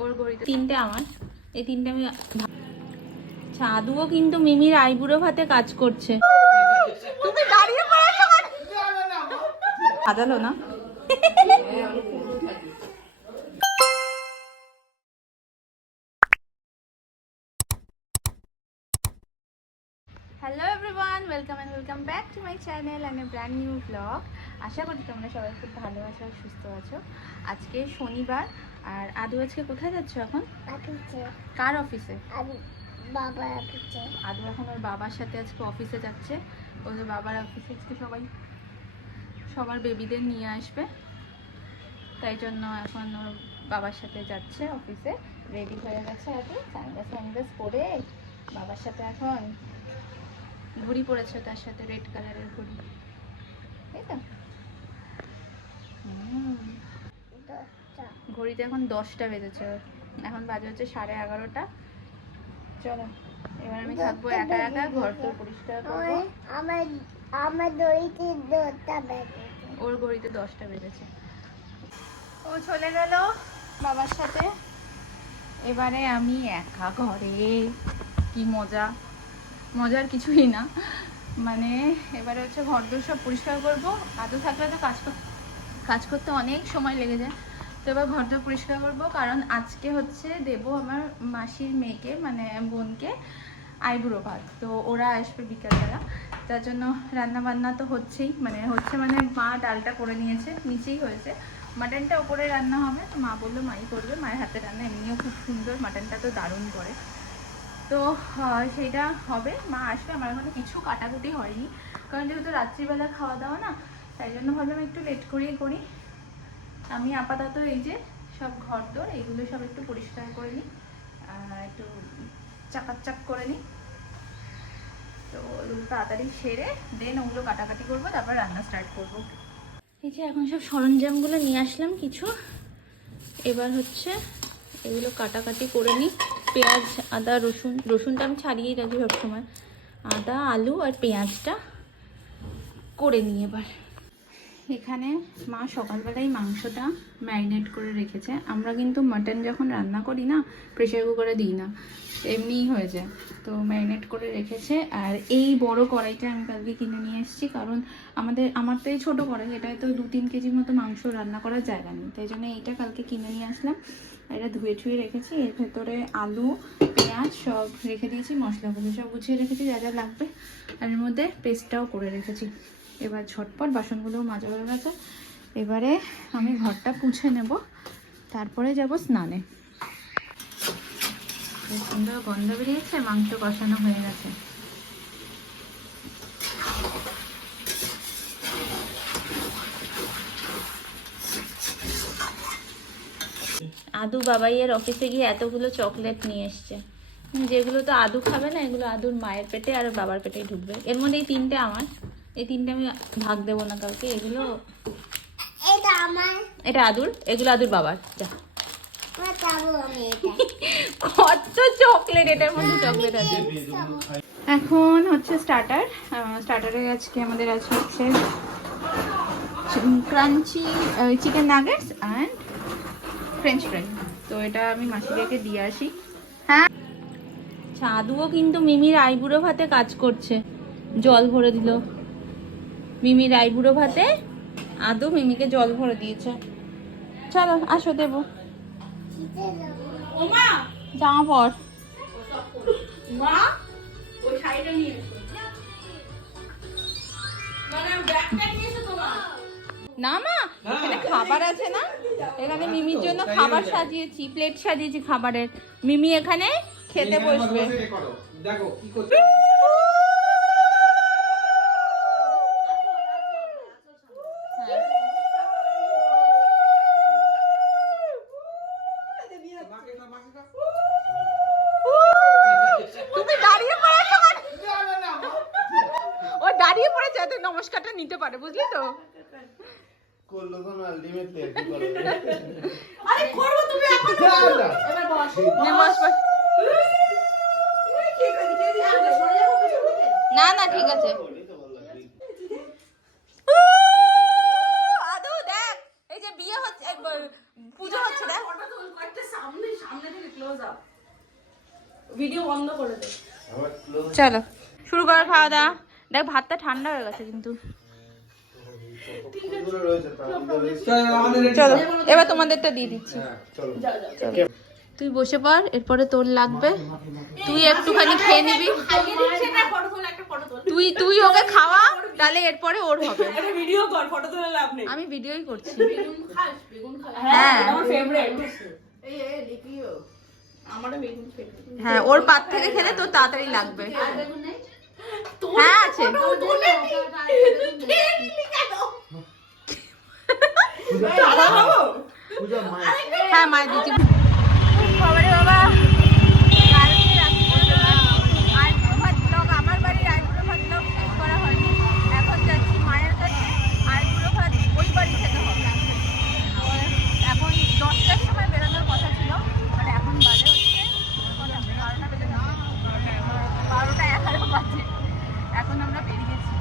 ওর ঘড়িতে তিনটে আমার। এই তিনটে আমি চাঁদুও কিন্তু মিমির আইবুড়ো ভাতে কাজ করছে। তুমি দাঁড়িয়ে পড়েছো সাজালো না? Hello everyone welcome and welcome back to my channel and a brand new blog আশা করি তোমরা সবাই খুব ভালো আছো সুস্থ আছো। আজকে শনিবার আর আদু আজকে কোথায় যাচ্ছ এখন? কার অফিসে? আদু এখন ওর বাবার সাথে আজকে অফিসে যাচ্ছে। ওদের বাবার অফিসে আজকে সবাই সবার বেবিদের নিয়ে আসবে। তাই জন্য এখন ওর বাবার সাথে যাচ্ছে অফিসে। রেডি হয়ে গেছে আদু। সানগ্লাস সানগ্লাস পরে বাবার সাথে এখন ঘুড়ি পড়েছে তার সাথে রেড কালারের ঘড়ি তাই তো হুম দশটা ঘড়িতে এখন দশটা বেজেছে। এখন বাজে হচ্ছে সাড়ে এগারোটা। চলো এবার আমি থাকব একা একা ঘর তো পরিষ্কার করব। আমার আমার দশটা বেজে ওর ঘড়িতে দশটা বেজেছে। ও চলে গেল বাবার সাথে। এবারে আমি একা ঘরে। কি মজা। মজার কিছুই না। মানে এবারে হচ্ছে ঘর দোর সব পরিষ্কার করব। আদৌ থাকলে তো কাজ কাজ করতে অনেক সময় লেগে যায়। তো এবার ঘর দোর পরিষ্কার করব, কারণ আজকে হচ্ছে দেবো আমার মাসির মেয়েকে মানে বোনকে, আইবুড়ো ভাত। তো ওরা আসবে বিকালবেলা। যার জন্য রান্না বান্না তো হচ্ছেই মানে হচ্ছে মানে মা ডালটা করে নিয়েছে, নিচেই হয়েছে। মাটনটা ওপরে রান্না হবে, তো মা বলল মাই করবে, মায়ের হাতে রান্না এমনিও খুব সুন্দর, মাটনটা তো দারুণ করে। তো সেইটা হবে, মা আসবে, আমার এখনও কিছু কাটাকুটি হয়নি। কারণ যেহেতু রাত্রিবেলা খাওয়া দাওয়া না, তাই জন্য ভাবলাম একটু লেট করেই করি। আমি আপাতত এই যে সব ঘর দোর এইগুলো সব একটু পরিষ্কার করে নিই একটু চাকাচাক করে নিই। তো ওগুলো তাড়াতাড়ি সেরে, দেন ওগুলো কাটাকাটি করব, তারপর রান্না স্টার্ট করব। এই যে এখন সব সরঞ্জামগুলো নিয়ে আসলাম কিছু। এবার হচ্ছে এগুলো কাটাকাটি করে নিই। পেঁয়াজ, আদা, রসুন, রসুনটা আমি ছাড়িয়েই রাখি সবসময়। আদা, আলু আর পেঁয়াজটা করে নিই এবার। এখানে মা সকালবেলায় মাংসটা ম্যারিনেট করে রেখেছে। আমরা কিন্তু মাটন যখন রান্না করি না প্রেশার কুকারে দিই না, এমনিই হয়ে যায়। তো ম্যারিনেট করে রেখেছে আর এই বড় কড়াইটা আমি কালকে কিনে নিয়ে এসেছি কারণ আমাদের, আমার তো এই ছোটো কড়াই, এটায় তো দু তিন কেজির মতো মাংস রান্না করার জায়গা নেই। তাই জন্য এইটা কালকে কিনে নিয়ে আসলাম। এটা ধুয়ে ধুয়ে রেখেছি, এর ভেতরে আলু, পেঁয়াজ সব রেখে দিয়েছি, মশলাগুলো সব গুছিয়ে রেখেছি, যা যা লাগবে, আর এর মধ্যে পেস্টটাও করে রেখেছি। এবার ঝটপট বাসনগুলোও মাজা হয়ে গেছে। এবারে আমি ঘরটা পুছে নেব। তারপরে যাব স্নানে। সুন্দর গন্ধ বেরিয়েছে, মাংস কষানো হয়ে গেছে। আদু বাবাইয়ের অফিসে গিয়ে এতগুলো চকলেট নিয়ে এসছে। যেগুলো তো আদু খাবে না, এগুলো আদুর মায়ের পেটে আর বাবার পেটেই ঢুকবে। এর মধ্যে এই তিনটে আমার। এই তিনটে আমি ভাগ দেবো না কালকে এগুলো এটা আমার। এটা আদুর এগুলো আদুর বাবার যা। কত চকলেট এটার মধ্যে চকলেট আছে। এখন হচ্ছে স্টার্টার স্টার্টারে আজকে আমাদের আছে হচ্ছে crunchy chicken nuggets and French fry তো এটা আমি মাসিকে দিয়ে আসি। হ্যাঁ? চাঁদুও কিন্তু মিমির আইবুড়ো ভাতে কাজ করছে। জল ভরে দিল। মিমির আইবুড়ো ভাতে আদু মিমিকে জল ভরে দিয়েছে। চলো আসো দেবো। জামা পর। না মা এখানে খাবার আছে না? এখানে মিমির জন্য খাবার সাজিয়েছি প্লেট সাজিয়েছি খাবারের। মিমি এখানে খেতে বসবে। দেখো কি করছে হ্যাঁ। মাকে না মাকে না তুমি দাঁড়িয়ে পড়েছো কেন? না না না মা। ও দাঁড়িয়ে পড়েছে এত নমস্কারটা নিতে পারে বুঝলি তো? করল না লিমিট কি করবে আরে করব তুমি এখন না না। বস। বস। না না ঠিক আছে। আদু দেখ এই যে বিয়ে হচ্ছে পুজো হচ্ছে দেখ। সামনে সামনে থেকে ক্লোজ আপ ভিডিও বন্ধ করে দে। চলো শুরু করো খাওয়া দাওয়া। দেখ ভাতটা ঠান্ডা হয়ে গেছে কিন্তু। চলো এবার তোমাদেরটা দিয়ে দিচ্ছি। হ্যাঁ, তুই বসে পড় এরপরে তোর লাগবে। তুই একটুখানি খেয়ে নিবি। তুই তুই ওকে খাওয়া তাহলে এরপরে ওর হবে। ভিডিও কর ফটো তুলে লাভ নেই। আমি ভিডিওই করছি। বেগুন খাস বেগুন খাস। হ্যাঁ। আমার ফেভারিট এই এই লিখিও। আমারও বেগুন হ্যাঁ ওর পাত থেকে খেলে তোর তাড়াতাড়ি লাগবে। হ্যাঁ আছে। পূজা মায়ের হ্যাঁ মায়ের দিচ্ছি বাবারে বাবা কালকে রাত্রিবেলা আইবুড়ো ভাত ব্লগ আমার বাড়ির আইবুড়ো ভাত ব্লগ শেষ করা হয়নি এখন যাচ্ছি মায়ের কাছে আইবুড়ো ভাত ওই বাড়ি খেতে হবে এখন দশটার সময় বেরোনোর কথা ছিল মানে এখন বাজে হচ্ছে কটা? বারোটা বেজে গেছে। বারোটা এগারো বাজে এখন আমরা বেরিয়ে গেছি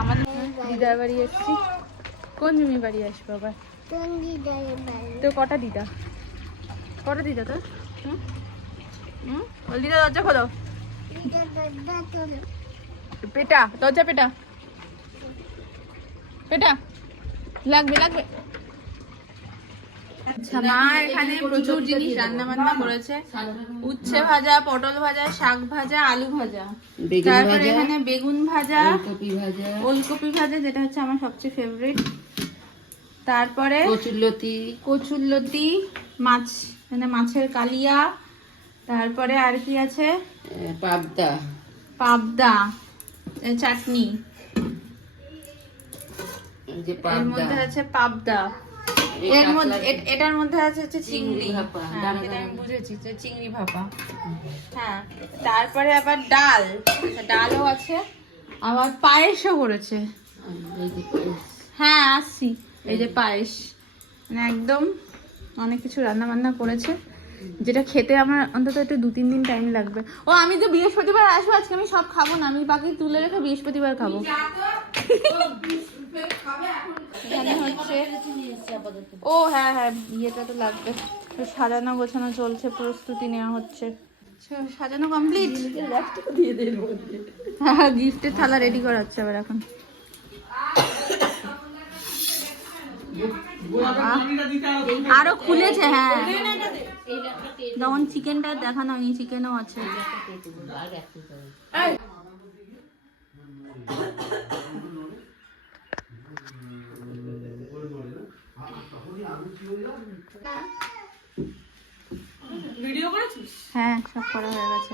আমাদের দিদার বাড়ি এসছি। কোন জমি বাড়ি আসব আবার? তোর কটা দিদা? কটা দিদা তো হুম? দিদা দরজা খোলো। পেটা দরজা পেটা। পেটা। লাগবে লাগবে। মা এখানে প্রচুর জিনিস রান্না বান্না করেছে। উচ্ছে ভাজা পটল ভাজা শাক ভাজা আলু ভাজা। তারপরে এখানে বেগুন ভাজা কপি ভাজা। ওলকপি ভাজা যেটা হচ্ছে আমার সবচেয়ে ফেভারিট তারপরে কচুরলতি কচুরলতি মাছ মানে মাছের কালিয়া। তারপরে আর কি আছে? পাবদা। পাবদা চাটনি। এই যে এর পাবদা। মধ্যে আছে পাবদা। এর মধ্যে এটার মধ্যে আছে হচ্ছে চিংড়ি ভাপা, হ্যাঁ, এটা আমি বুঝেছি যে চিংড়ি ভাপা। হ্যাঁ তারপরে আবার ডাল। আচ্ছা, ডালও আছে আবার পায়েসও করেছে। পায়েস। হ্যাঁ আসছি। এই যে পায়েস। মানে একদম অনেক কিছু রান্না বান্না করেছে। যেটা খেতে আমার অন্তত একটু দু তিন দিন টাইম লাগবে। ও আমি তো বৃহস্পতিবার আসব আজকে আমি সব খাব না আমি বাকি তুলে রেখে বৃহস্পতিবার খাব। এখানে হচ্ছে ও হ্যাঁ হ্যাঁ বিয়েটা তো লাগবে। তো সাজানো গোছানো চলছে প্রস্তুতি নেওয়া হচ্ছে। সাজানো কমপ্লিট হ্যাঁ গিফটের থালা রেডি করা হচ্ছে আবার এখন। আরও খুলেছে হ্যাঁ। যেমন চিকেনটা দেখানো হয়নি চিকেনও আছে ভিডিও করেছিস হ্যাঁ সব করা হয়ে গেছে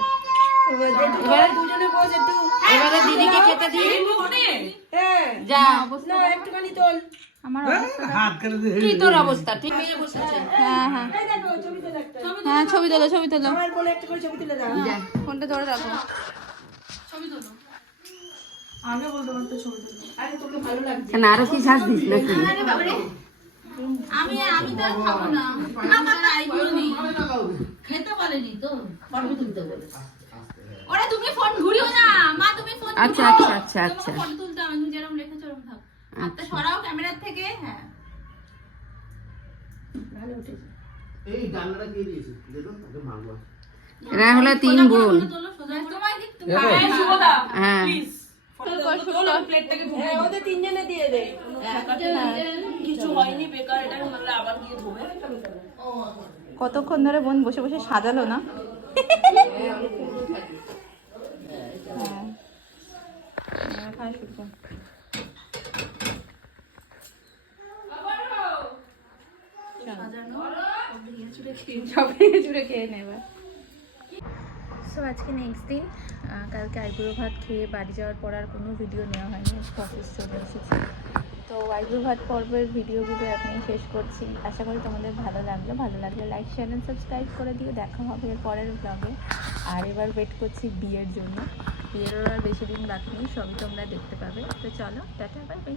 এবারে দুজনে বস একটু এবারে দিদিকে খেতে দি যা আমার কি তোর অবস্থা? ঠিক মেয়ে বসেছে হ্যাঁ হ্যাঁ। হ্যাঁ ছবি তোলো ছবি তোলো। যা ফোনটা ধরে রাখো। আগে বলতে ছবি তুলতে আরে তোকে ভালো লাগছে। কেন আরও কি শ্বাস দিস নাকি? আমি আমি তো খাব না। আমার তো আইগুলো নেই। খেতে বলেনি তো। ফটো তুলতে বলেছে। ওরে তুমি ফোন ঘুরিও না। মা তুমি ফোন আচ্ছা, আচ্ছা, আচ্ছা, আচ্ছা। ফটো তুলতে আমি যেরকম রেখেছো ওরকম থাক হাতটা সরাও ক্যামেরার থেকে হ্যাঁ। এই ডান্ডাটা কে দিয়েছে? দেখুন তাকে মারবো। এরা হলো তিন বোন। তোমায় কি তুমি হ্যাঁ শুভদা প্লিজ ফটো তোলো প্লেটটাকে ধুয়ে ওদের তিনজনে দিয়ে দে। কিছু হয়নি বেকার এটা নাহলে আবার গিয়ে ধোবে কতক্ষণ ধরে বোন বসে বসে সাজালো না? হ্যাঁ। এবার খাওয়া শুরু কর। সব ভেঙে চুরে খেয়ে নেবে সো আজকে নেক্সট দিন কালকে আইবুড়ো ভাত খেয়ে বাড়ি যাওয়ার পর আর কোনো ভিডিও নেওয়া হয়নি অফিস চলে এসেছি। তো আইবুড়ো ভাত পর্বের ভিডিওগুলো আপনি শেষ করছি। আশা করি তোমাদের ভালো লাগল। ভালো লাগলে লাইক শেয়ার অ্যান্ড সাবস্ক্রাইব করে দিও। দেখা হবে এর পরের ব্লগে আর এবার ওয়েট করছি বিয়ের জন্য। বিয়েরও আর বেশি দিন বাকি নেই সবই তোমরা দেখতে পাবে। তো চলো টাটা বাই বাই